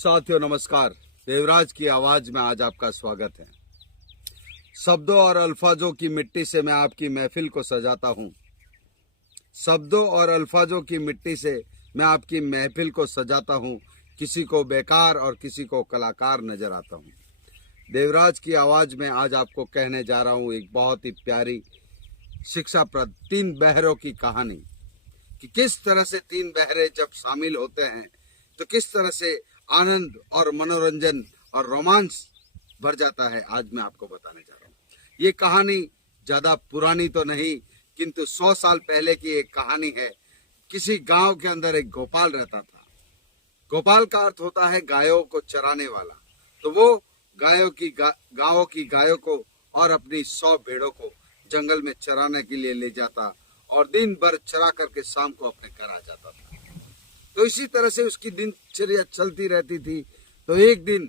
साथियों नमस्कार। देवराज की आवाज में आज आपका स्वागत है। शब्दों और अल्फाजों की मिट्टी से मैं आपकी महफिल को सजाता हूँ। शब्दों और अल्फाजों की मिट्टी से मैं आपकी महफिल को सजाता हूँ। किसी को बेकार और किसी को कलाकार नजर आता हूँ। देवराज की आवाज में आज आपको कहने जा रहा हूँ एक बहुत ही प्यारी शिक्षाप्रद 3 बहरों की कहानी, कि किस तरह से 3 बहरे जब शामिल होते हैं तो किस तरह से आनंद और मनोरंजन और रोमांस भर जाता है। आज मैं आपको बताने जा रहा हूँ। ये कहानी ज्यादा पुरानी तो नहीं, किंतु 100 साल पहले की एक कहानी है। किसी गांव के अंदर एक गोपाल रहता था। गोपाल का अर्थ होता है गायों को चराने वाला। तो वो गांवों की गायों को और अपनी 100 भेड़ों को जंगल में चराने के लिए ले जाता और दिन भर चरा करके शाम को अपने घर आ जाता था। तो इसी तरह से उसकी दिनचर्या चलती रहती थी। तो एक दिन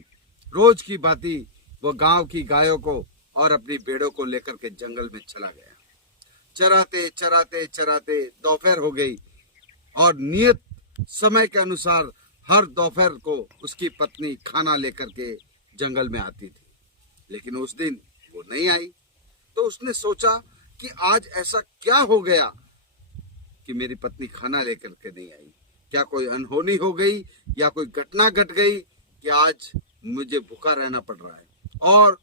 रोज की भांति वो गांव की गायों को और अपनी भेड़ों को लेकर के जंगल में चला गया। चराते चराते चराते दोपहर हो गई और नियत समय के अनुसार हर दोपहर को उसकी पत्नी खाना लेकर के जंगल में आती थी, लेकिन उस दिन वो नहीं आई। तो उसने सोचा कि आज ऐसा क्या हो गया कि मेरी पत्नी खाना लेकर के नहीं आई। क्या कोई अनहोनी हो गई या कोई घटना घट गई कि आज मुझे भूखा रहना पड़ रहा है। और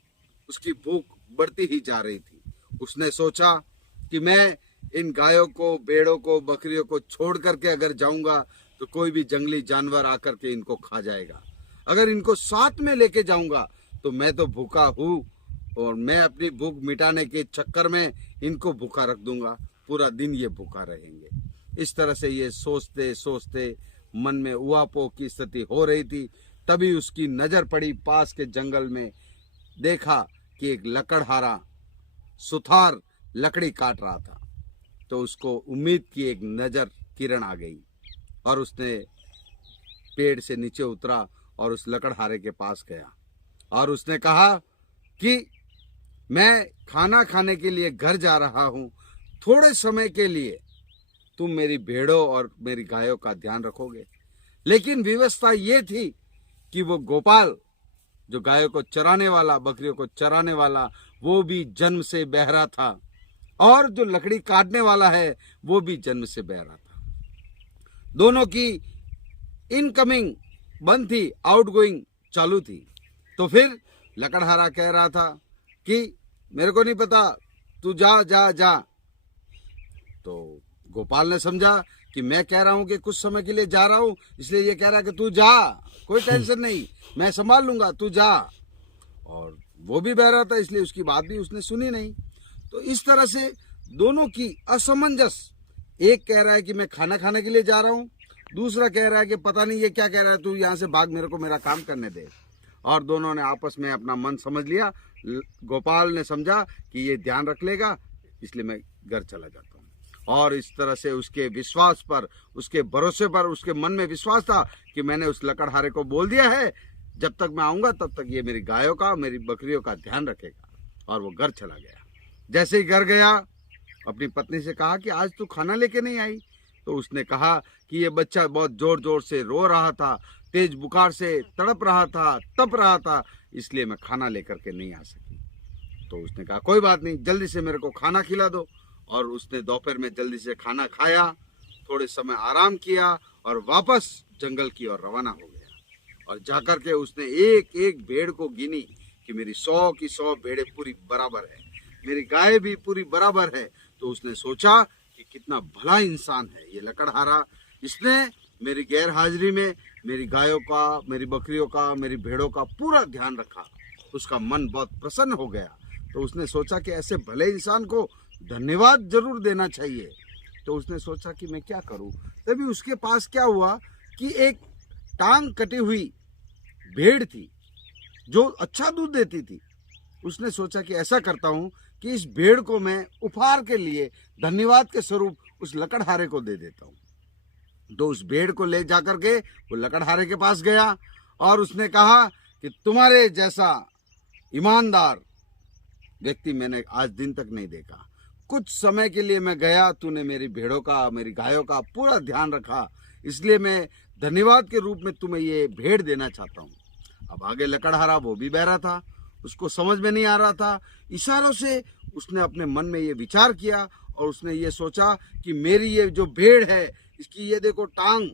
उसकी भूख बढ़ती ही जा रही थी। उसने सोचा कि मैं इन गायों को, भेड़ों को, बकरियों को छोड़ करके अगर जाऊंगा तो कोई भी जंगली जानवर आकर के इनको खा जाएगा। अगर इनको साथ में लेके जाऊंगा तो मैं तो भूखा हूँ और मैं अपनी भूख मिटाने के चक्कर में इनको भूखा रख दूंगा। पूरा दिन ये भूखा रहेंगे। इस तरह से ये सोचते सोचते मन में उहापोह की स्थिति हो रही थी। तभी उसकी नजर पड़ी पास के जंगल में। देखा कि एक लकड़हारा सुथार लकड़ी काट रहा था। तो उसको उम्मीद की एक नजर किरण आ गई और उसने पेड़ से नीचे उतरा और उस लकड़हारे के पास गया और उसने कहा कि मैं खाना खाने के लिए घर जा रहा हूं, थोड़े समय के लिए तुम मेरी भेड़ों और मेरी गायों का ध्यान रखोगे। लेकिन व्यवस्था ये थी कि वो गोपाल जो गायों को चराने वाला, बकरियों को चराने वाला, वो भी जन्म से बहरा था और जो लकड़ी काटने वाला है वो भी जन्म से बहरा था। दोनों की इनकमिंग बंद थी, आउटगोइंग चालू थी। तो फिर लकड़हारा कह रहा था कि मेरे को नहीं पता, तू जा जा जा। तो गोपाल ने समझा कि मैं कह रहा हूं कि कुछ समय के लिए जा रहा हूं, इसलिए ये कह रहा है कि तू जा, कोई टेंशन नहीं, मैं संभाल लूंगा, तू जा। और वो भी बह रहा था, इसलिए उसकी बात भी उसने सुनी नहीं। तो इस तरह से दोनों की असमंजस, एक कह रहा है कि मैं खाना खाने के लिए जा रहा हूं, दूसरा कह रहा है कि पता नहीं ये क्या कह रहा है, तू यहाँ से भाग, मेरे को मेरा काम करने दे। और दोनों ने आपस में अपना मन समझ लिया। गोपाल ने समझा कि ये ध्यान रख लेगा, इसलिए मैं घर चला जाता हूँ। और इस तरह से उसके विश्वास पर, उसके भरोसे पर, उसके मन में विश्वास था कि मैंने उस लकड़हारे को बोल दिया है जब तक मैं आऊंगा तब तक ये मेरी गायों का, मेरी बकरियों का ध्यान रखेगा। और वो घर चला गया। जैसे ही घर गया, अपनी पत्नी से कहा कि आज तू खाना लेके नहीं आई। तो उसने कहा कि ये बच्चा बहुत जोर जोर से रो रहा था, तेज बुखार से तड़प रहा था, तप रहा था, इसलिए मैं खाना लेकर के नहीं आ सकी। तो उसने कहा कोई बात नहीं, जल्दी से मेरे को खाना खिला दो। और उसने दोपहर में जल्दी से खाना खाया, थोड़े समय आराम किया और वापस जंगल की ओर रवाना हो गया। और जाकर के उसने एक एक भेड़ को गिनी कि मेरी 100 की 100 भेड़ें पूरी बराबर है, मेरी गाय भी पूरी बराबर है। तो उसने सोचा कि कितना भला इंसान है ये लकड़हारा। इसने मेरी गैर हाजिरी में मेरी गायों का, मेरी बकरियों का, मेरी भेड़ों का पूरा ध्यान रखा। उसका मन बहुत प्रसन्न हो गया। तो उसने सोचा कि ऐसे भले इंसान को धन्यवाद जरूर देना चाहिए। तो उसने सोचा कि मैं क्या करूं। तभी उसके पास क्या हुआ कि एक टांग कटी हुई भेड़ थी जो अच्छा दूध देती थी। उसने सोचा कि ऐसा करता हूं कि इस भेड़ को मैं उपहार के लिए, धन्यवाद के स्वरूप उस लकड़हारे को दे देता हूं। तो उस भेड़ को ले जाकर के वो लकड़हारे के पास गया और उसने कहा कि तुम्हारे जैसा ईमानदार व्यक्ति मैंने आज दिन तक नहीं देखा। कुछ समय के लिए मैं गया, तूने मेरी भेड़ों का, मेरी गायों का पूरा ध्यान रखा, इसलिए मैं धन्यवाद के रूप में तुम्हें ये भेंट देना चाहता हूँ। अब आगे लकड़हारा वो भी बहरा था, उसको समझ में नहीं आ रहा था। इशारों से उसने अपने मन में ये विचार किया और उसने ये सोचा कि मेरी ये जो भेड़ है इसकी ये देखो टांग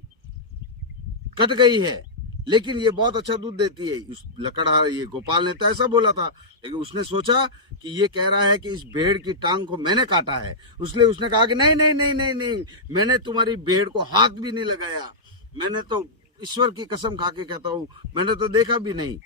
कट गई है, लेकिन ये बहुत अच्छा दूध देती है। उस लकड़हारा ये गोपाल ने तो ऐसा बोला था, लेकिन उसने सोचा कि ये कह रहा है कि इस भेड़ की टांग को मैंने काटा है। इसलिए उसने कहा कि नहीं नहीं नहीं नहीं नहीं, मैंने तुम्हारी भेड़ को हाथ भी नहीं लगाया, मैंने तो ईश्वर की कसम खा के कहता हूँ मैंने तो देखा भी नहीं।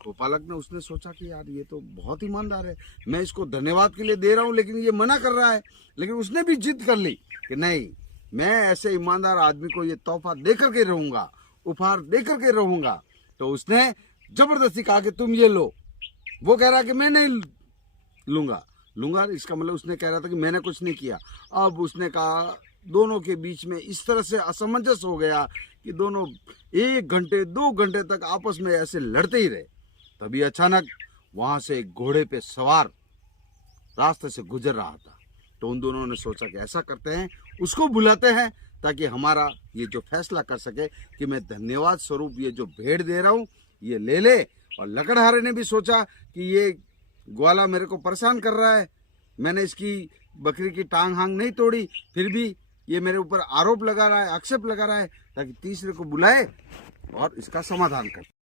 गोपालक ने उसने सोचा कि यार ये तो बहुत ईमानदार है, मैं इसको धन्यवाद के लिए दे रहा हूँ लेकिन ये मना कर रहा है। लेकिन उसने भी जिद कर ली कि नहीं, मैं ऐसे ईमानदार आदमी को ये तोहफा दे करके रहूंगा, उपहार दे करके रहूंगा। तो उसने जबरदस्ती कहा कि तुम ये लो। वो कह रहा कि मैं नहीं लूंगा, इसका मतलब उसने कह रहा था कि मैंने कुछ नहीं किया। अब उसने कहा, दोनों के बीच में इस तरह से असमंजस हो गया कि दोनों 1 घंटे 2 घंटे तक आपस में ऐसे लड़ते ही रहे। तभी अचानक वहां से एक घोड़े पे सवार रास्ते से गुजर रहा था। तो उन दोनों ने सोचा कि ऐसा करते हैं, उसको बुलाते हैं ताकि हमारा ये जो फैसला कर सके कि मैं धन्यवाद स्वरूप ये जो भेड़ दे रहा हूँ ये ले ले। और लकड़हारे ने भी सोचा कि ये ग्वाला मेरे को परेशान कर रहा है, मैंने इसकी बकरी की टांग हांग नहीं तोड़ी, फिर भी ये मेरे ऊपर आरोप लगा रहा है, आक्षेप लगा रहा है, ताकि तीसरे को बुलाए और इसका समाधान करे।